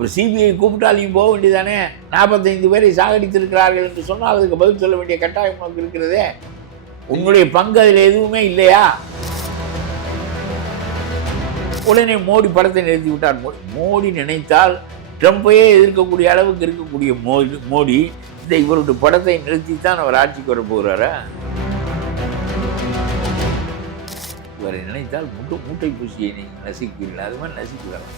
ஒரு சிபிஐ கூப்பிட்டாலையும் போக வேண்டியதானே? 45 பேரை சாகடித்திருக்கிறார்கள் என்று சொன்னால் அதுக்கு பதில் சொல்ல வேண்டிய கட்டாயம் நமக்கு இருக்கிறதே. உங்களுடைய பங்கு அதில் எதுவுமே இல்லையா? உடனே மோடி படத்தை நிறுத்தி விட்டார். மோடி நினைத்தால் ட்ரம்பையே எதிர்க்கக்கூடிய அளவுக்கு இருக்கக்கூடிய மோடி இந்த இவருடைய படத்தை நிறுத்தித்தான் அவர் ஆட்சிக்கு வர போகிறாரா? இவரை நினைத்தால் மூட்டை பூசியை நீங்கள் நசிக்கிறீர்கள், அது மாதிரி நசிக்கிறார்.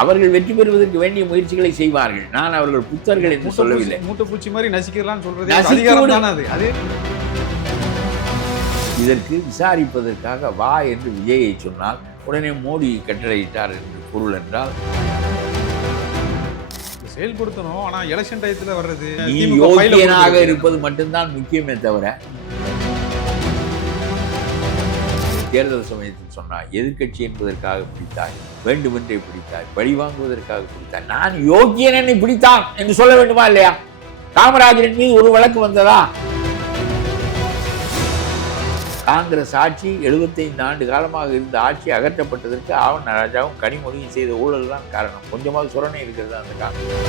அவர்கள் வெற்றி பெறுவதற்கு வேண்டிய முயற்சிகளை செய்வார்கள். நான் அவர்கள் புத்தர்கள் என்று சொல்லவில்லை. மூட்டை பூச்சி மாதிரி நசிக்கலாம்னு சொல்றது அதிகாரம் தானே அது. இதற்கு விசாரிப்பதற்காக வா என்று விஜயை சொன்னால் உடனே மோடி கட்டளையிட்டார் என்று பொருள் என்றால் செயல்படுத்தணும். ஆனா எலெக்ஷன் டயத்துல வர்றது யோகியனாக இருப்பது மட்டும்தான் முக்கியமே தவிர, தேர்தல் சமயத்தில் சொன்னார் எதிர்கட்சி என்பதற்காக பிடித்தாய், வேண்டுமென்றே பிடித்தாய், பழி வாங்குவதற்காக பிடித்தாய், நான் யோகியன் என்னை பிடித்தான் என்று சொல்ல வேண்டுமா இல்லையா? காமராஜரின் மீது ஒரு வழக்கு வந்ததா? காங்கிரஸ் ஆட்சி 75 ஆண்டு காலமாக இருந்த ஆட்சி அகற்றப்பட்டதற்கு ஆவண ராஜாவும் கனிமொழியும் செய்த ஊழல் தான் காரணம். கொஞ்சமாவது சுரணை இருக்கிறது அந்த காங்கிரஸ்.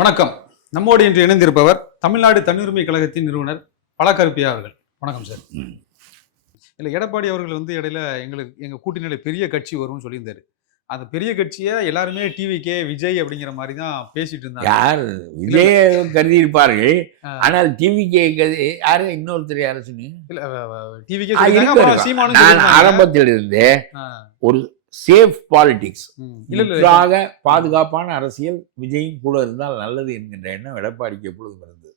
வணக்கம். நம்மோடு இன்று இணைந்திருப்பவர் தமிழ்நாடு தன்னுரிமை கழகத்தின் நிறுவனர் பழக்கருப்பியா அவர்கள். வணக்கம் சார். இல்லை, எடப்பாடி அவர்கள் இடையில எங்க கூட்டணியில பெரிய கட்சி வரும்னு சொல்லியிருந்தாரு. அந்த பெரிய கட்சியை எல்லாருமே டிவிகே விஜய் அப்படிங்கிற மாதிரி தான் பேசிட்டு இருந்தாங்க. யார் விஜய் கருதி இருப்பார்கள். ஆனால் டிவிகே யாரு இன்னொருத்தர் யாரு சொன்னீங்க? நான் ஆரம்பத்தில் இருந்தே ஒரு சேஃப் பாலிடிக்ஸ், பாதுகாப்பான அரசியல் விஜயும் கூட இருந்தால் நல்லது என்கின்ற எண்ணம் எடப்பாடிக்கு எப்பொழுதும் இருந்தது.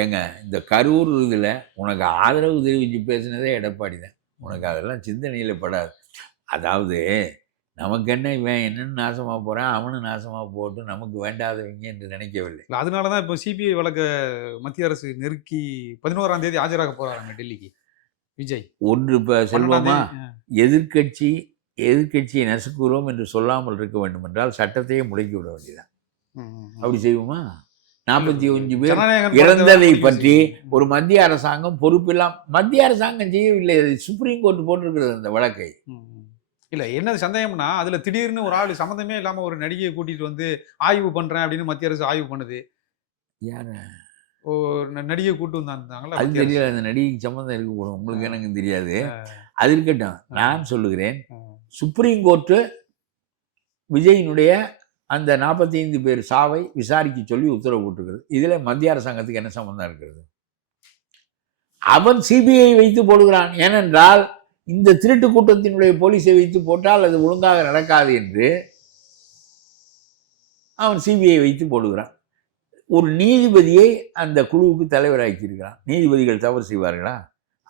ஏங்க, இந்த கரூர் இதுல உனக்கு ஆதரவு தெரிவித்து பேசினதே எடப்பாடி தான். உனக்கு அதெல்லாம் சிந்தனையில படாது. அதாவது நமக்கு என்ன, இவன் என்னன்னு நாசமாக போகிறான், அவனும் நாசமாக போட்டு நமக்கு வேண்டாதவங்க என்று நினைக்கவில்லை. அதனால தான் இப்போ சிபிஐ வழக்க மத்திய அரசு நெருக்கி 11ஆம் தேதி ஆஜராக போகிறாங்க டெல்லிக்கு விஜய். ஒன்று இப்போ செல்வமா, எதிர்கட்சியை நசுக்குறோம் என்று சொல்லாமல் இருக்க வேண்டும் என்றால் சட்டத்தையே முடக்கி விட வேண்டியதான். அப்படி செய்வோமா? 45 பேர் இறந்ததை பற்றி ஒரு மத்திய அரசாங்கம் பொறுப்பில்லாம் மத்திய அரசாங்கம் செய்யவில்லை. சுப்ரீம் கோர்ட் போட்டிருக்கிறது அந்த வழக்கை. இல்லை, என்ன சந்தேகம்னா அதில் திடீர்னு ஒரு ஆள் சம்மந்தமே இல்லாமல் ஒரு நடிகையை கூட்டிகிட்டு ஆய்வு பண்ணுறேன் அப்படின்னு மத்திய அரசு ஆய்வு பண்ணுது. யாரு ஒரு நடிகை கூட்டு வந்தாங்களா? அது தெரியல. அந்த நடிகைக்கு சம்மந்தம் இருக்க போடும், உங்களுக்கு எனக்கு தெரியாது. அது இருக்கட்டும். நான் சொல்லுகிறேன், சுப்ரீம் கோர்ட்டு விஜயினுடைய அந்த 45 பேர் சாவை விசாரிக்க சொல்லி உத்தரவு போட்டிருக்கிறது. இதில் மத்திய அரசாங்கத்துக்கு என்ன சம்மந்தம் இருக்கிறது? அவன் சிபிஐ வைத்து போடுகிறான். ஏனென்றால் இந்த திருட்டு கூட்டத்தினுடைய போலீஸை வைத்து போட்டால் அது ஒழுங்காக நடக்காது என்று அவன் சிபிஐ வைத்து போடுகிறான். ஒரு நீதிபதியை அந்த குழுவுக்கு தலைவராக்கியிருக்கிறான். நீதிபதிகள் தவறு செய்வார்களா?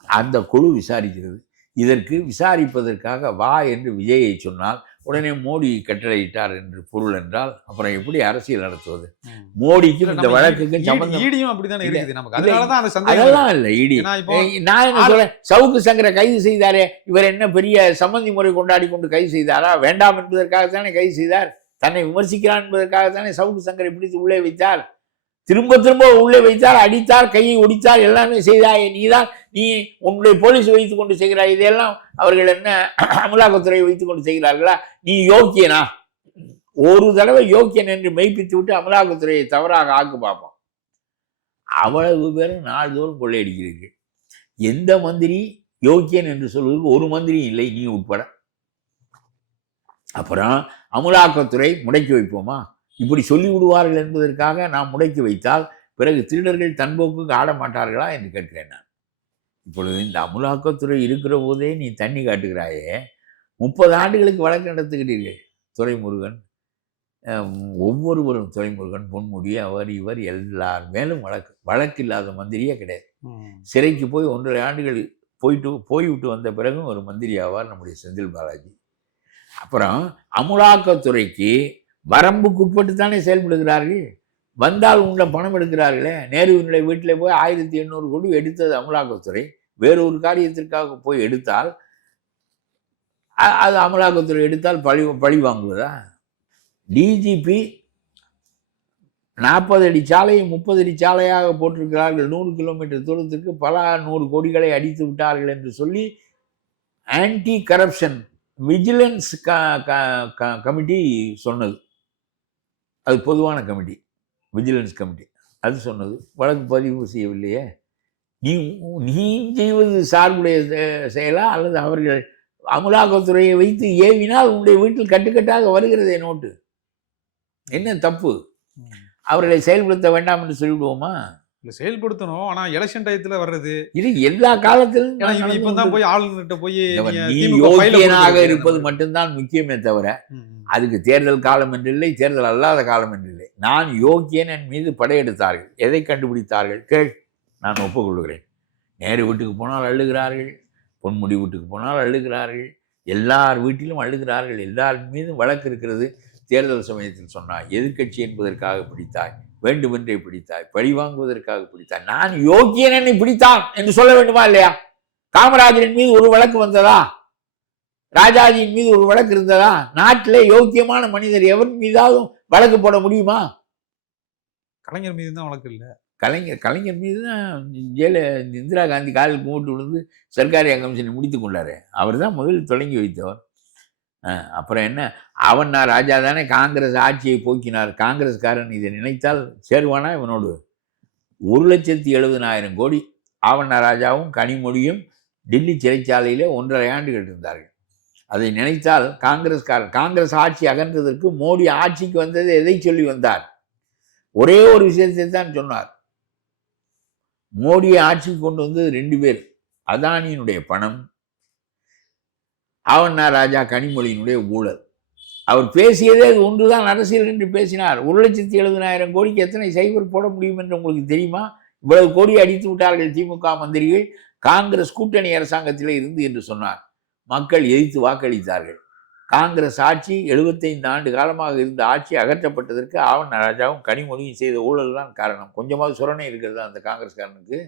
அந்த குழு விசாரிக்கிறது. இதற்கு விசாரிப்பதற்காக வா என்று விஜயை சொன்னால் உடனே மோடி கட்டளையிட்டார் என்று பொருள் என்றால் அப்புறம் எப்படி அரசியல் நடத்துவது? மோடிக்கும் இந்த வழக்குக்கும் சம்பந்தம் அதெல்லாம் இல்லை. இடி நான் என்ன சொல்றேன், சவுக்கு சங்கரை கைது செய்தாரே, இவர் என்ன பெரிய சம்மந்தி முறை கொண்டாடி கொண்டு கைது செய்தாரா? வேண்டாம் என்பதற்காகத்தானே கைது செய்தார். தன்னை விமர்சிக்கிறான் என்பதற்காகத்தானே சவுக்கு சங்கரை பிடித்து உள்ளே வைத்தார். திரும்ப திரும்ப உள்ளே வைத்தார், அடித்தார், கையை ஒடித்தார், எல்லாமே செய்தாய். நீ உன்னுடைய போலீஸ் வைத்துக் கொண்டு செய்கிறாய். இதையெல்லாம் அவர்கள் என்ன அமலாக்கத்துறையை வைத்துக் கொண்டு செய்கிறார்களா? நீ யோக்கியனா? ஒரு தடவை யோக்கியன் என்று மெய்ப்பித்து விட்டு அமலாக்கத்துறையை தவறாக ஆக்கு பார்ப்போம். அவ்வளவு பேரும் நாள்தோறும் கொள்ளையடிக்கிறீர்கள். எந்த மந்திரி யோக்கியன் என்று சொல்வதற்கு ஒரு மந்திரியும் இல்லை, நீ உட்பட. அப்புறம் அமலாக்கத்துறை முடக்கி வைப்போமா? இப்படி சொல்லி விடுவார்கள் என்பதற்காக நாம் முடக்கி வைத்தால் பிறகு திருடர்கள் தன்போக்குக்கு ஆட மாட்டார்களா என்று கேட்கிறேன் நான். இப்பொழுது இந்த அமலாக்கத்துறை இருக்கிற போதே நீ தண்ணி காட்டுகிறாயே. 30 ஆண்டுகளுக்கு வழக்கு நடத்துகிறீர்கள். துரைமுருகன், ஒவ்வொருவரும், துரைமுருகன், பொன்முடி, அவர் இவர் எல்லார் மேலும் வழக்கு இல்லாத மந்திரியே கிடையாது. சிறைக்கு போய் 1.5 ஆண்டுகள் போய்விட்டு வந்த பிறகும் ஒரு மந்திரி ஆவார் நம்முடைய செந்தில் பாலாஜி. அப்புறம் அமலாக்கத்துறைக்கு வரம்புக்குட்பட்டு தானே செயல்படுகிறார்கள். வந்தால் உள்ள பணம் எடுக்கிறார்களே. நேருவினுடைய வீட்டில் போய் 1800 கோடி எடுத்தது அமலாக்கத்துறை. வேறொரு காரியத்திற்காக போய் எடுத்தால் அது அமலாக்கத்துறை எடுத்தால் பழி வாங்குவதா? டிஜிபி 40 அடி சாலையை 30 அடி சாலையாக போட்டிருக்கிறார்கள். 100 கிலோமீட்டர் தூரத்திற்கு பல 100 கோடிகளை அடித்து விட்டார்கள் என்று சொல்லி ஆன்டி கரப்ஷன் விஜிலன்ஸ் கமிட்டி சொன்னது. அது பொதுவான கமிட்டி, விஜிலன்ஸ் கமிட்டி அது சொன்னது. வழக்கு பதிவு செய்யவில்லையே. நீ செய்வது சார்புடைய செயலா அல்லது அவர்கள் அமலாக்கத்துறையை வைத்து ஏவினால் உங்களுடைய வீட்டில் கட்டுக்கட்டாக வருகிறதே நோட்டு? என்ன தப்பு? அவர்களை செயல்படுத்த வேண்டாம் என்று சொல்லிவிடுவோமா? இல்ல செயல்படுத்தணும். ஆனா எலெக்ஷன் டயத்துல வர்றது இது எல்லா காலத்திலும் இப்பதான் போய் ஆளுநர்கிட்ட போய் நீ யோகியனாக இருப்பது மட்டும்தான் முக்கியமே தவிர அதுக்கு தேர்தல் காலம் என்றில்லை, தேர்தல் அல்லாத காலம் என்றில்லை. நான் யோகியன், என் மீது படையெடுத்தார்கள். எதை கண்டுபிடித்தார்கள் கேள், நான் ஒப்புக்கொள்கிறேன். நேரு வீட்டுக்கு போனால் அழுகிறார்கள், பொன்முடி வீட்டுக்கு போனால் அழுகிறார்கள், எல்லார் வீட்டிலும் அழுகிறார்கள், எல்லாரின் மீதும் வழக்கு இருக்கிறது. தேர்தல் சமயத்தில் சொன்னாய் எதிர்கட்சி என்பதற்காக பிடித்தாய், வேண்டுமென்றே பிடித்தாய், பழி வாங்குவதற்காக பிடித்தாய். நான் யோகியன் என்னை பிடித்தான் என்று சொல்ல வேண்டுமா இல்லையா? காமராஜரின் மீது ஒரு வழக்கு வந்ததா? ராஜாஜியின் மீது ஒரு வழக்கு இருந்ததா? நாட்டிலே யோக்கியமான மனிதர் எவன் மீதாவது வழக்கு போட முடியுமா? கலைஞர் மீது தான் வழக்கு இல்லை. கலைஞர் மீது தான் இந்திரா காந்தி காலில் கும்பிட்டு விழுந்து சர்க்காரியா கமிஷனை முடித்து கொண்டாரு. அவர் தான் முதலில் தொடங்கி வைத்தவர். அப்புறம் என்ன, அவன் நான் ராஜா தானே காங்கிரஸ் ஆட்சியை போக்கினார். காங்கிரஸ்காரன் இதை நினைத்தால் சேருவானா இவனோடு? 1,70,000 கோடி ஆவண்ணா ராஜாவும் கனிமொழியும் டெல்லி சிறைச்சாலையிலே 1.5 ஆண்டுகள் இருந்தார்கள். அதை நினைத்தால் காங்கிரஸ் ஆட்சி அகன்றதற்கு மோடி ஆட்சிக்கு வந்தது எதை சொல்லி வந்தார்? ஒரே ஒரு விஷயத்தை தான் சொன்னார். மோடியை ஆட்சிக்கு கொண்டு வந்தது 2 பேர், அதானியினுடைய பணம், ஆவண்ணா ராஜா கனிமொழியினுடைய ஊழல். அவர் பேசியதே ஒன்றுதான் அரசியல் என்று பேசினார். 1,70,000 கோடிக்கு எத்தனை சைபர் போட முடியும் என்று உங்களுக்கு தெரியுமா? இவ்வளவு கோடி அடித்து விட்டார்கள் திமுக மந்திரிகள் காங்கிரஸ் கூட்டணி அரசாங்கத்திலே இருந்து என்று சொன்னார். மக்கள் எதிர்த்து வாக்களித்தார்கள். காங்கிரஸ் ஆட்சி 75 ஆண்டு காலமாக இருந்த ஆட்சி அகற்றப்பட்டதற்கு ஆவண்ணா ராஜாவும் கனிமொழியும் செய்த ஊழல் தான் காரணம். கொஞ்சமாவது சுரணை இருக்கிறதா அந்த காங்கிரஸ்காரனுக்கு?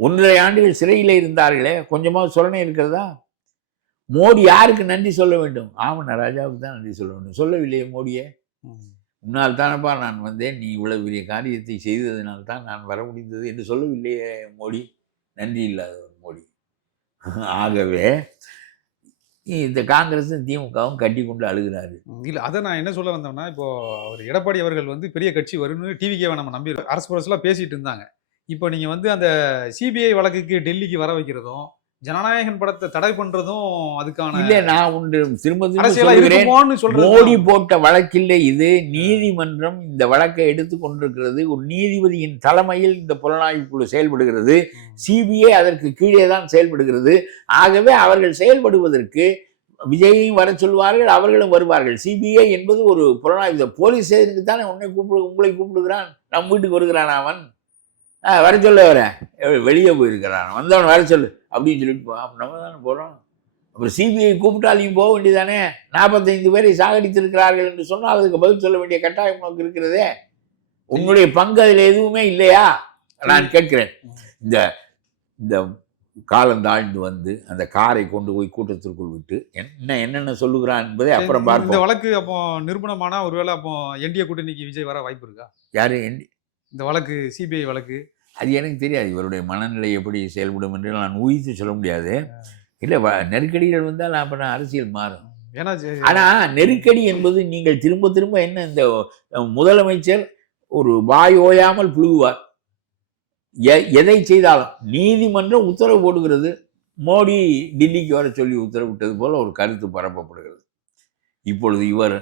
1.5 ஆண்டுகள் சிறையில் இருந்தார்களே, கொஞ்சமாவது சுரணை இருக்கிறதா? மோடி யாருக்கு நன்றி சொல்ல வேண்டும்? ஆவண்ணா ராஜாவுக்கு தான் நன்றி சொல்ல வேண்டும். சொல்லவில்லையே மோடியே. உன்னால் தானப்பா நான் வந்தேன், நீ இவ்வளவு பெரிய காரியத்தை செய்ததினால் தான் நான் வர முடிந்தது என்று சொல்லவில்லையே மோடி. நன்றி இல்லாதவர் மோடி. ஆகவே இந்த காங்கிரஸும் திமுகவும் கட்டி கொண்டு அழுகிறாரு. இல்லை, அதை நான் என்ன சொல்ல வந்தோம்னா, இப்போ அவர் எடப்பாடி அவர்கள் வந்து பெரிய கட்சி வரும்னு டிவிக்கே நம்ம நம்பி அரசு புரசெல்லாம் பேசிட்டு இருந்தாங்க. இப்போ நீங்கள் வந்து அந்த சிபிஐ வழக்குக்கு டெல்லிக்கு வர வைக்கிறதும் ஜனநாயகன் படத்தை தடை பண்றதும் அதுக்கான இல்லை. நான் ஒன்று திரும்ப சொல்கிறேன், மோடி போட்ட வழக்கில்லை இது. நீதிமன்றம் இந்த வழக்கை எடுத்துக் கொண்டிருக்கிறது. ஒரு நீதிபதியின் தலைமையில் இந்த புலனாய்வு குழு செயல்படுகிறது. சிபிஐ அதற்கு கீழே தான் செயல்படுகிறது. ஆகவே அவர்கள் செயல்படுவதற்கு விஜயையும் வர சொல்வார்கள், அவர்களும் வருவார்கள். சிபிஐ என்பது ஒரு புலனாய்வு. போலீஸ் ஸ்டேஷனுக்கு தானே உங்களை கூப்பிடுகிறான். நம் வீட்டுக்கு வருகிறான் அவன், வர சொல்ல வரேன், வெளியே போயிருக்கிறான், வந்தவன் வர சொல்லு அப்படின்னு சொல்லிட்டு நம்ம தானே போகிறோம். அப்புறம் சிபிஐ கூப்பிட்டாலையும் போக வேண்டியதானே? 45 பேரை சாகடித்திருக்கிறார்கள் என்று சொன்னால் அதுக்கு பதில் சொல்ல வேண்டிய கட்டாயம் உனக்கு இருக்கிறதே. உன்னுடைய பங்கு அதில் எதுவுமே இல்லையா? நான் கேட்கிறேன். இந்த காலம் தாழ்ந்து வந்து அந்த காரை கொண்டு போய் கூட்டத்திற்குள் விட்டு என்னென்ன சொல்லுகிறான் என்பதை அப்புறம் பார்ப்போம். இந்த வழக்கு அப்போ நிரூபணமானா ஒருவேளை அப்போ என்டிஏ கூட்டணிக்கு விஜய் வர வாய்ப்பு இருக்கா? யாரு இந்த வழக்கு, சிபிஐ வழக்கு? அது எனக்கு தெரியாது. இவருடைய மனநிலை எப்படி செயல்படும் என்று நான் ஊகித்து சொல்ல முடியாது. இல்லை, நெருக்கடிகள் வந்தால் அப்புறம் அரசியல் மாறும். ஆனால் நெருக்கடி என்பது நீங்கள் திரும்ப திரும்ப என்ன, இந்த முதலமைச்சர் ஒரு வாய் ஓயாமல் புழுகுவார். எதை செய்தாலும் நீதிமன்றம் உத்தரவு போடுகிறது. மோடி டில்லிக்கு வர சொல்லி உத்தரவிட்டது போல ஒரு கருத்து பரப்பப்படுகிறது. இப்பொழுது இவர்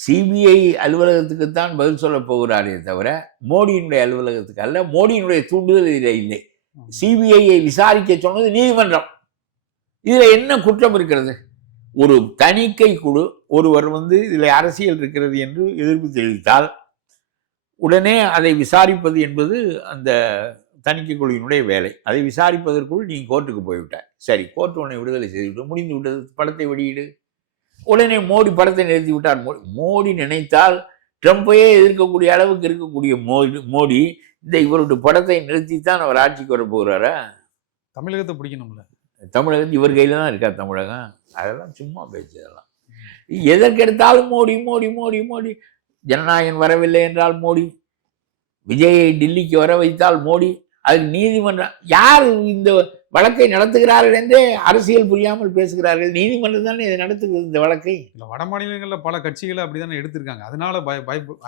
சிபிஐ அலுவலகத்துக்குத்தான் பதில் சொல்ல போகிறாரே தவிர மோடியினுடைய அலுவலகத்துக்கு அல்ல. மோடியினுடைய தூண்டுதல் இதில் இல்லை. சிபிஐயை விசாரிக்க சொன்னது நீதிமன்றம். இதில் என்ன குற்றம் இருக்கிறது? ஒரு தணிக்கை குழு ஒருவர் இதில் அரசியல் இருக்கிறது என்று எதிர்ப்பு தெரிவித்தால் உடனே அதை விசாரிப்பது என்பது அந்த தணிக்கை குழுவினுடைய வேலை. அதை விசாரிப்பதற்குள் நீ கோர்ட்டுக்கு போய்விட்டாய். சரி, கோர்ட்டு உன்னை விடுதலை செய்துவிட்டு முடிந்து விட்டது, படத்தை வெளியிடு. உடனே மோடி படத்தை நிறுத்தி விட்டார். மோடி நினைத்தால் ட்ரம்பையே எதிர்க்கக்கூடிய அளவுக்கு இருக்கக்கூடிய மோடி இந்த இவருடைய படத்தை நிறுத்தித்தான் அவர் ஆட்சிக்கு வர போகிறாரா? தமிழகத்தை பிடிக்கணும்ல. தமிழகத்து இவர் கையில் தான் இருக்கா தமிழகம். அதெல்லாம் சும்மா பேச்சு. அதெல்லாம் எதற்கெடுத்தாலும் மோடி மோடி மோடி மோடி. ஜனநாயகன் வரவில்லை என்றால் மோடி, விஜயை டில்லிக்கு வர வைத்தால் மோடி, அதுக்கு நீதிமன்றம். யார் இந்த வழக்கை நடத்துகிறார்கள் என்றே அரசியல் புரியாமல் பேசுகிறார்கள். நீதிமன்றம் தானே இதை நடத்துகிறது இந்த வழக்கை. இல்ல வட மாநிலங்கள்ல பல கட்சிகளை அப்படிதானே எடுத்திருக்காங்க. அதனால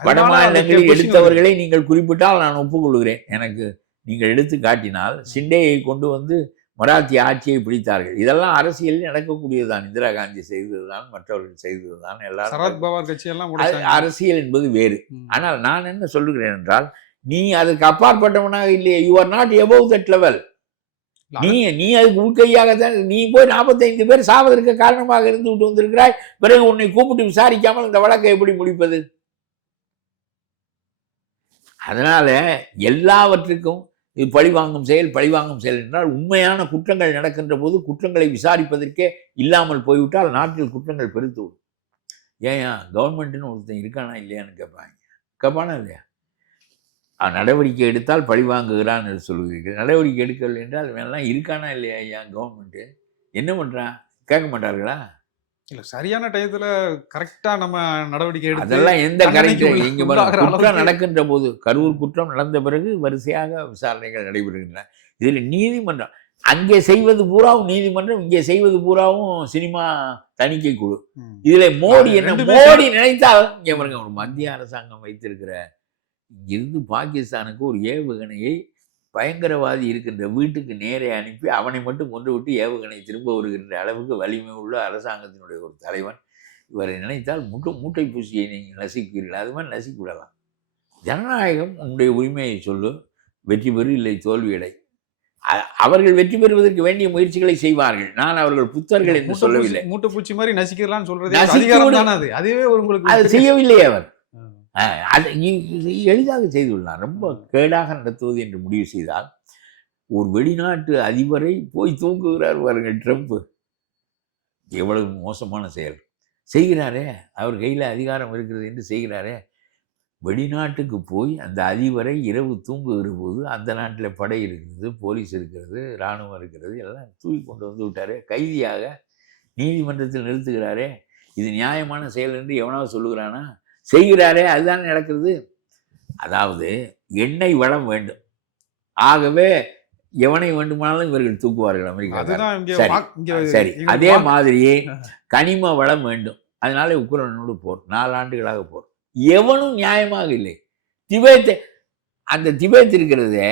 வட மாநிலங்களில் எடுத்தவர்களை நீங்கள் குறிப்பிட்டால் நான் ஒப்புக்கொள்கிறேன். எனக்கு நீங்கள் எடுத்து காட்டினால் ஷிண்டேயை கொண்டு வந்து மராத்திய ஆட்சியை பிடித்தார்கள். இதெல்லாம் அரசியலில் நடக்கக்கூடியதுதான். இந்திரா காந்தி செய்ததுதான், மற்றவர்கள் செய்ததுதான். எல்லாரும் சரத்பவார் கட்சியெல்லாம் அரசியல் என்பது வேறு. ஆனால் நான் என்ன சொல்லுகிறேன் என்றால், நீ அதுக்கு அப்பாற்பட்டவனாக இல்லையே. You are not above that level. நீ அதுக்கு உள்கையாகத்தான். நீ போய் 45 பேர் சாவதற்கு காரணமாக இருந்து விட்டு வந்திருக்கிறாய். பிறகு உன்னை கூப்பிட்டு விசாரிக்காமல் இந்த வழக்கை எப்படி முடிப்பது? அதனால எல்லாவற்றுக்கும் இது பழிவாங்கும் செயல் என்றால், உண்மையான குற்றங்கள் நடக்கின்ற போது குற்றங்களை விசாரிப்பதற்கே இல்லாமல் போய்விட்டால் நாட்டில் குற்றங்கள் பெருத்து விடும். ஏன் கவர்மெண்ட்னு ஒருத்தன் இருக்கானா இல்லையான்னு கேட்பானா இல்லையா? நடவடிக்கை எடுத்தால் பழி வாங்குகிறான் என்று சொல்லுவீர்கள். நடவடிக்கை எடுக்கவில்லை என்றால் வேணாம் இருக்கானா இல்லையா? ஐயா கவர்மெண்ட்டு என்ன பண்ணுறான்? கேட்க மாட்டார்களா? இல்லை, சரியான டயத்தில் கரெக்டாக நம்ம நடவடிக்கை எடுத்து அதெல்லாம் எந்த கரெக்ட்? இங்கே குற்றம் நடக்கின்ற போது, கரூர் குற்றம் நடந்த பிறகு வரிசையாக விசாரணைகள் நடைபெறுகின்றன. இதில் நீதிமன்றம் அங்கே செய்வது பூராவும் நீதிமன்றம், இங்கே செய்வது பூராவும் சினிமா தணிக்கை குழு. இதுல மோடி நினைத்தால் இங்கே பாருங்க, ஒரு மத்திய அரசாங்கம் வைத்திருக்கிற இங்கிருந்து பாகிஸ்தானுக்கு ஒரு ஏவுகணையை பயங்கரவாதி இருக்கின்ற வீட்டுக்கு நேரே அனுப்பி அவனை மட்டும் கொண்டு விட்டு ஏவுகணை திரும்ப வருகின்ற அளவுக்கு வலிமை உள்ள அரசாங்கத்தினுடைய ஒரு தலைவன். இவரை நினைத்தால் மூட்டை பூசியை நீங்கள் நசிக்கிறீர்கள், அது மாதிரி நசிக்க விடலாம். ஜனநாயகம் உன்னுடைய உரிமையை சொல்லு, வெற்றி பெறு இல்லை தோல்வியடை. அவர்கள் வெற்றி பெறுவதற்கு வேண்டிய முயற்சிகளை செய்வார்கள். நான் அவர்கள் புத்தர்கள் என்று சொல்லவில்லை. மூட்டை பூச்சி மாதிரி நசிக்கலாம்னு சொல்றது அதுவே உங்களுக்கு அது செய்யவில்லை. அவர் அது எளிதாக செய்துள்ளார். ரொம்ப கேடாக நடத்துவது என்று முடிவு செய்தால் ஒரு வெளிநாட்டு அதிபரை போய் தூக்குகிறார் பாருங்கள் ட்ரம்ப். எவ்வளவு மோசமான செயல் செய்கிறாரே. அவர் கையில் அதிகாரம் இருக்கிறது என்று செய்கிறாரே. வெளிநாட்டுக்கு போய் அந்த அதிபரை இரவு தூங்குகிற போது அந்த நாட்டில் படை இருக்கிறது, போலீஸ் இருக்கிறது, இராணுவம் இருக்கிறது, எல்லாம் தூக்கி கொண்டு வந்து விட்டாரே. கைதியாக நீதிமன்றத்தில் நிறுத்துகிறாரே. இது நியாயமான செயல் என்று எவனாவது சொல்லுகிறானா? செய்கிறாரே. அதுதான் நடக்கிறது. அதாவது எண்ணெய் வளம் வேண்டும், ஆகவே எவனை வேண்டுமானாலும் இவர்கள் தூக்குவார்கள் அமெரிக்கா. சரி, அதே மாதிரி கனிம வளம் வேண்டும், அதனால உக்ரைனோடு போர், 4 ஆண்டுகளாக போர். எவனும் நியாயமாக இல்லை. திபேத் இருக்கிறதே,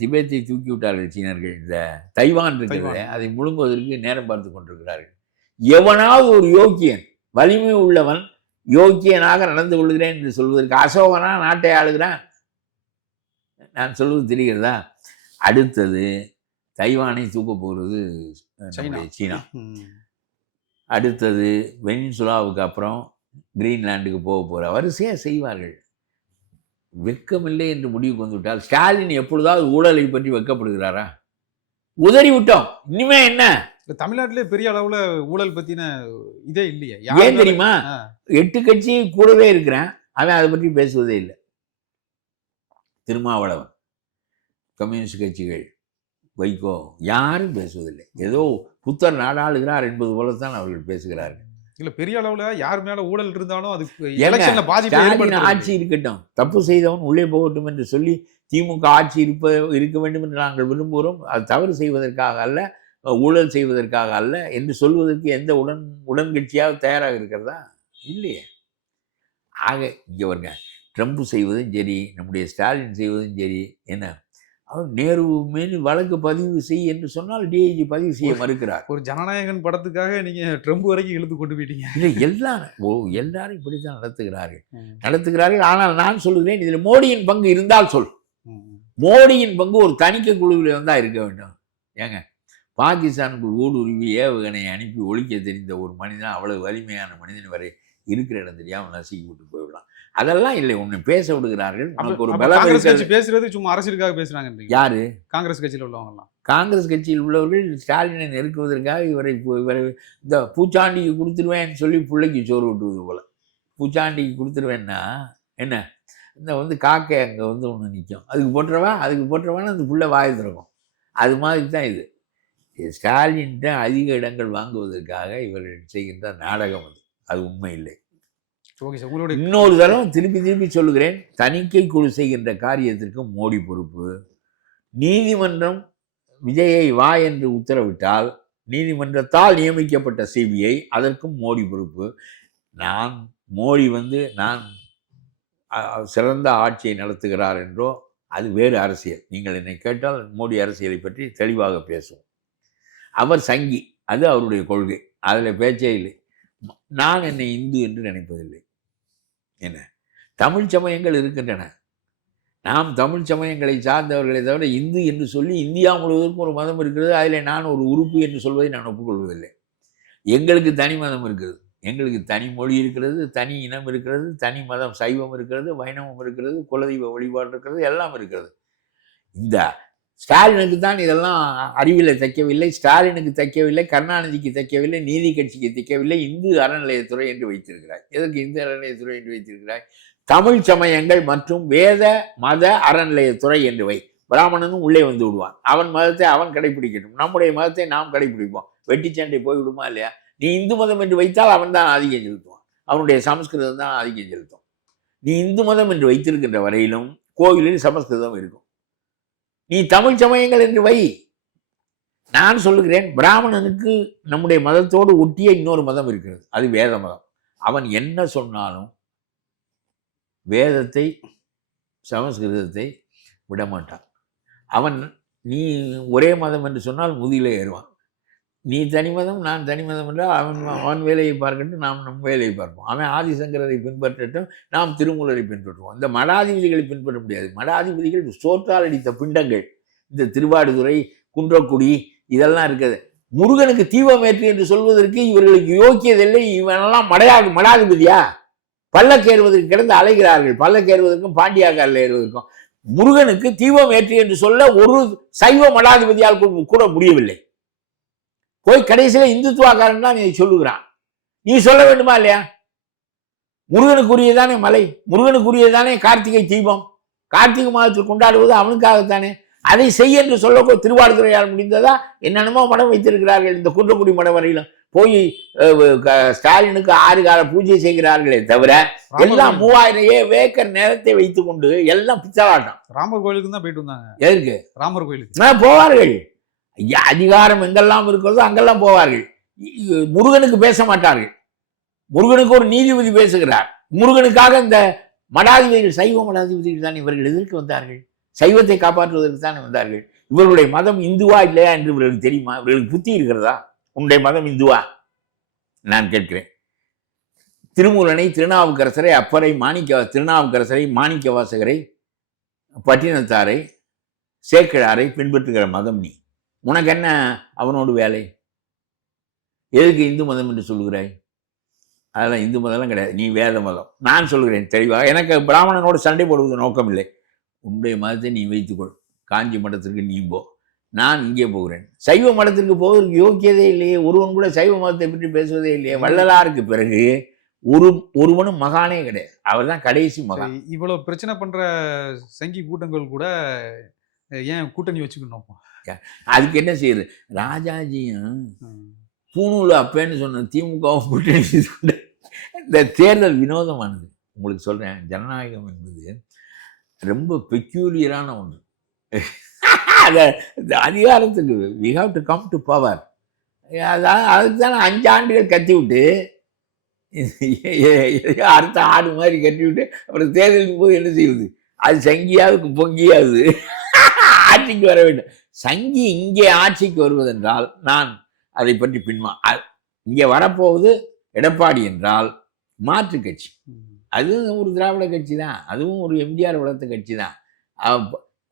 திபேத்தை தூக்கி விட்டார்கள் சீனர்கள். இந்த தைவான் இருக்கிறதே, அதை முழுங்குவதற்கு நேரம் பார்த்து கொண்டிருக்கிறார்கள். எவனாவது ஒரு யோக்கியன், வலிமை உள்ளவன், யோக்கியனாக நடந்து கொள்கிறேன் என்று சொல்வதற்கு அசோகனா நாட்டை ஆளுகிறான். நான் சொல்வது தெரிகிறதா? அடுத்தது தைவானை தூக்க போகிறது சீனா. அடுத்தது வெனிசுலாவுக்கு அப்புறம் கிரீன்லாண்டுக்கு போக போகிற வரிசையாக செய்வார்கள். வெக்கமில்லை என்று முடிவுக்கு வந்துவிட்டால் ஸ்டாலின் எப்பொழுதாவது ஊழலை பற்றி வெக்கப்படுகிறாரா? உதறி விட்டோம். இனிமே என்ன? தமிழ்நாட்டிலே பெரிய அளவுல ஊழல் பத்தின இதே இல்லையே. ஏன் தெரியுமா? 8 கட்சி கூடவே இருக்கிறேன், அவன் அதை பற்றி பேசுவதே இல்லை. திருமாவளவன், கம்யூனிஸ்ட் கட்சிகள், வைகோ, யாரும் பேசுவதில்லை. ஏதோ புத்தர் நாடாளுகிறார் என்பது போலத்தான் அவர்கள் பேசுகிறார்கள். இல்ல, பெரிய அளவுல யார் மேல ஊழல் இருந்தாலும் அது ஆட்சி இருக்கட்டும், தப்பு செய்தவன் உள்ளே போகட்டும் என்று சொல்லி திமுக ஆட்சி இருக்க வேண்டும் என்று நாங்கள் விரும்புகிறோம். அது தவறு செய்வதற்காக அல்ல, ஊழல் செய்வதற்காக அல்ல என்று சொல்வதற்கு எந்த உடன்கட்சியாக தயாராக இருக்கிறதா? இல்லையே. ஆக இங்கே வருங்க, ட்ரம்ப் செய்வதும் சரி, நம்முடைய ஸ்டாலின் செய்வதும் சரி, என்ன அவர் நேரு மீது வழக்கு பதிவு செய் என்று சொன்னால் டிஐஜி பதிவு செய்ய மறுக்கிறார். ஒரு ஜனநாயகன் படத்துக்காக நீங்க ட்ரம்ப் வரைக்கும் இழுத்து கொண்டு போயிட்டீங்க. இல்லை, எல்லாரும் இப்படித்தான் நடத்துகிறார்கள். ஆனால் நான் சொல்லுகிறேன், இதில் மோடியின் பங்கு இருந்தால் சொல். மோடியின் பங்கு ஒரு தணிக்கை குழுவில் வந்தால் இருக்க வேண்டும். ஏங்க, பாகிஸ்தானுக்குள் ஊடுருவி ஏவுகணையை அனுப்பி ஒழிக்க தெரிந்த ஒரு மனிதன், அவ்வளவு வலிமையான மனிதன் வரை இருக்கிற இடம் தெரியாமல் நசுக்கி விட்டு போய்விடலாம். அதெல்லாம் இல்லை, ஒன்று பேச விடுகிறார்கள். நமக்கு ஒரு பலம் பேசுறது சும்மா அரசியலுக்காக பேசுறாங்க. யாரு? காங்கிரஸ் கட்சியில் உள்ளவங்கலாம். காங்கிரஸ் கட்சியில் உள்ளவர்கள் ஸ்டாலினை நெருக்குவதற்காக இவரை இந்த பூச்சாண்டிக்கு கொடுத்துருவேன்னு சொல்லி பிள்ளைக்கு சோறு விட்டுவது போல. பூச்சாண்டிக்கு கொடுத்துருவேன்னா என்ன, இந்த காக்கை அங்கே ஒன்று நிற்கும், அதுக்கு போட்டுறவான்னு அந்த பிள்ளை வாய் திறக்கும். அது மாதிரி தான் இது. ஸ்டாலின்கிட்ட அதிக இடங்கள் வாங்குவதற்காக இவர்கள் செய்கின்ற நாடகம் அது உண்மை இல்லை. இன்னொரு தடவை திருப்பி சொல்லுகிறேன், தணிக்கை குழு செய்கின்ற காரியத்திற்கு மோடி பொறுப்பு. நீதிமன்றம் விஜயை வா என்று உத்தரவிட்டால் நீதிமன்றத்தால் நியமிக்கப்பட்ட சிபிஐ அதற்கும் மோடி பொறுப்பு. மோடி நான் சிறந்த ஆட்சியை நடத்துகிறார் என்றோ அது வேறு அரசியல். நீங்கள் என்னை கேட்டால் மோடி அரசியலை பற்றி தெளிவாக பேசுவோம். அவர் சங்கி, அது அவருடைய கொள்கை, அதில் பேச்சே இல்லை. நான் என்னை இந்து என்று நினைப்பதில்லை. என்ன தமிழ் சமயங்கள் இருக்கின்றன, நாம் தமிழ் சமயங்களை சார்ந்தவர்களை தவிர இந்து என்று சொல்லி இந்தியா முழுவதற்கும் ஒரு மதம் இருக்கிறது. அதில் நான் ஒரு உறுப்பு என்று சொல்வதை நான் ஒப்புக்கொள்வதில்லை. எங்களுக்கு தனி மதம் இருக்கிறது, எங்களுக்கு தனி மொழி இருக்கிறது, தனி இனம் இருக்கிறது, தனி மதம், சைவம் இருக்கிறது, வைணவம் இருக்கிறது, குலதெய்வ வழிபாடு இருக்கிறது, எல்லாம் இருக்கிறது. இந்த ஸ்டாலினுக்கு தான் இதெல்லாம் அறிவியலை தைக்கவில்லை, ஸ்டாலினுக்கு தைக்கவில்லை, கருணாநிதிக்கு தைக்கவில்லை, நீதி கட்சிக்கு தைக்கவில்லை. இந்து அறநிலையத்துறை என்று வைத்திருக்கிறாய். எதற்கு இந்து அறநிலையத்துறை என்று வைத்திருக்கிறாய்? தமிழ் சமயங்கள் மற்றும் வேத மத அறநிலையத்துறை என்று வை. பிராமணனும் உள்ளே வந்து விடுவான், அவன் மதத்தை அவன் கடைபிடிக்கட்டும், நம்முடைய மதத்தை நாம் கடைபிடிப்போம். வெட்டி சண்டை போய்விடுமா இல்லையா? நீ இந்து மதம் என்று வைத்தால் அவன் தான் ஆதிக்கம் செலுத்துவான், அவனுடைய சமஸ்கிருதம் தான் ஆதிக்கம் செலுத்தும். நீ இந்து மதம் என்று வைத்திருக்கின்ற வரையிலும் கோவிலில் சமஸ்கிருதம் இருக்கும். நீ தமிழ் சமயங்கள் என்று வை. நான் சொல்லுகிறேன், பிராமணனுக்கு நம்முடைய மதத்தோடு ஒட்டிய இன்னொரு மதம் இருக்கிறது, அது வேத மதம். அவன் என்ன சொன்னாலும் வேதத்தை சமஸ்கிருதத்தை விடமாட்டான். அவன் நீ ஒரே மதம் என்று சொன்னால் முதியிலே ஏறுவான். நீ தனி மதம், நான் தனி மதம் என்றால் அவன் வேலையை பார்க்கட்டும், நாம் நம் வேலையை பார்ப்போம். அவன் ஆதிசங்கரரை பின்பற்றட்டும், நாம் திருமூலரை பின்பற்றுவோம். இந்த மடாதிபதிகளை பின்பற்ற முடியாது. மடாதிபதிகள் சோற்றால் அடித்த பிண்டங்கள். இந்த திருவாடுதுறை, குன்றக்குடி இதெல்லாம் இருக்குது. முருகனுக்கு தீபமேற்று என்று சொல்வதற்கு இவர்களுக்கு யோக்கியதில்லை. இவனெல்லாம் மடாதிபதியா? பல்லக்கேறுவதற்கு கிடந்து அலைகிறார்கள். பல்லக்கேறுவதற்கும் பாண்டியாக்காரில் ஏறுவதற்கும். முருகனுக்கு தீபமேற்று என்று சொல்ல ஒரு சைவ மடாதிபதியால் கூட முடியவில்லை. போய் கடைசியில் இந்துத்துவாக்காரன் தான் நீ சொல்லுகிறான். நீ சொல்ல வேண்டுமா இல்லையா? முருகனுக்குரியதானே மலை, முருகனுக்குரியதானே கார்த்திகை தீபம், கார்த்திகை மாதத்தில் கொண்டாடுவது அவனுக்காகத்தானே. அதை செய்ய என்று சொல்ல திருவாடுதுறையால் முடிந்ததா? என்னென்னமோ மடம் வைத்திருக்கிறார்கள். இந்த குன்றக்குடி மடம் வரையிலும் போய் ஸ்டாலினுக்கு 6 கால பூஜை செய்கிறார்களே தவிர எல்லாம் 3000 ஏக்கர் நேரத்தை வைத்துக் கொண்டு எல்லாம் பிச்சலாட்டம். ராமர் கோயிலுக்கு தான் போயிட்டு வந்தாங்க. எதற்கு? ராமர் கோயிலுக்கு போவார்கள். அதிகாரம் எங்கெல்லாம் இருக்கிறதோ அங்கெல்லாம் போவார்கள். முருகனுக்கு பேச மாட்டார்கள். முருகனுக்கு ஒரு நீதிபதி பேசுகிறார். முருகனுக்காக இந்த மடாதிபதிகள், சைவ மடாதிபதிகள் தான் இவர்கள் எதற்கு வந்தார்கள்? சைவத்தை காப்பாற்றுவதற்கு தான் வந்தார்கள். இவர்களுடைய மதம் இந்துவா இல்லையா என்று இவர்களுக்கு தெரியுமா? இவர்களுக்கு புத்தி இருக்கிறதா? உன்னுடைய மதம் இந்துவா? நான் கேட்கிறேன். திருமூலனை, திருநாவுக்கரசரை, அப்பரை, திருநாவுக்கரசரை, மாணிக்க வாசகரை, பட்டினத்தாரை, சேக்கிழாரை பின்பற்றுகிற மதம் நீ. உனக்கு என்ன அவனோடு வேலை? எதுக்கு இந்து மதம் என்று சொல்லுகிறாய்? அதெல்லாம் இந்து மதம்லாம் கிடையாது, நீ வேத மதம். நான் சொல்கிறேன் தெளிவாக, எனக்கு பிராமணனோடு சண்டை போடுவது நோக்கம் இல்லை. உன்னுடைய மதத்தை நீ வைத்துக்கொள். காஞ்சி மடத்திற்கு நீ போ, நான் இங்கே போகிறேன். சைவ மடத்திற்கு போவதற்கு யோக்கியதே இல்லையே. ஒருவன் கூட சைவ மதத்தை பற்றி பேசுவதே இல்லையே. வள்ளலாருக்கு பிறகு ஒருவனும் மகானே கிடையாது. அவர் தான் கடைசி மகான். இவ்வளவு பிரச்சனை பண்ற சங்கி கூட்டங்கள் கூட ஏன் கூட்டணி வச்சுக்கணும்? அதுக்கு என்ன செய்யுது? ராஜாஜியும் பூணூல் அப்பேன்னு சொன்ன திமுகவும் கூட்டணி கொண்டு இந்த தேர்தல் வினோதமானது. உங்களுக்கு சொல்றேன், ஜனநாயகம் என்பது ரொம்ப பெக்யூலியரான ஒன்று. அதிகாரத்துக்கு we have to come to power. அதுக்கு தானே 5 ஆண்டுகள் கத்தி விட்டு அடுத்த ஆடு மாதிரி கட்டி விட்டு அப்புறம் தேர்தலுக்கு போது என்ன செய்வது? அது சங்கியாவுக்கு பொங்கியாவது ஆட்சிக்கு வர வேண்டும். சங்கி இங்கே ஆட்சிக்கு வருவதென்றால் நான் அதை பற்றி இங்கே வரப்போவது எடப்பாடி என்றால் மாற்று கட்சி. அது ஒரு திராவிட கட்சி தான், அதுவும் ஒரு எம்ஜிஆர் வளர்த்த கட்சி தான்.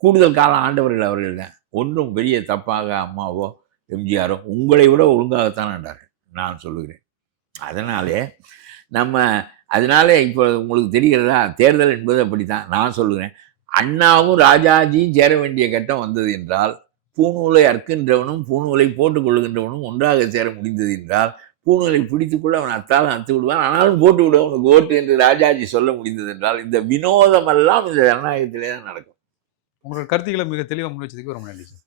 கூடுதல் காலம் ஆண்டவர்கள் அவர்கள் தான். ஒன்றும் பெரிய தப்பாக அம்மாவோ எம்ஜிஆரோ உங்களை விட ஒழுங்காகத்தான் ஆண்டார்கள், நான் சொல்லுகிறேன். அதனாலே இப்போ உங்களுக்கு தெரிகிறதா, தேர்தல் என்பது அப்படித்தான். நான் சொல்லுகிறேன், அண்ணாவும் ராஜாஜியும் சேர வேண்டிய கட்டம் வந்தது என்றால், பூநூலை அற்கின்றவனும் பூநூலை போட்டுக் கொள்ளுகின்றவனும் ஒன்றாக சேர முடிந்தது என்றால், பூநூலை பிடித்துக்கொள்ள அவன் அத்தாலும் அத்து விடுவான், ஆனாலும் போட்டு விடுவான் அவனுக்கு ஓட்டு என்று ராஜாஜி சொல்ல முடிந்தது என்றால், இந்த வினோதமெல்லாம் இந்த ஜனநாயகத்திலே தான் நடக்கும். உங்களோட கருத்துக்களை மிக தெளிவாக முன் வச்சதுக்கு ரொம்ப நன்றி சார்.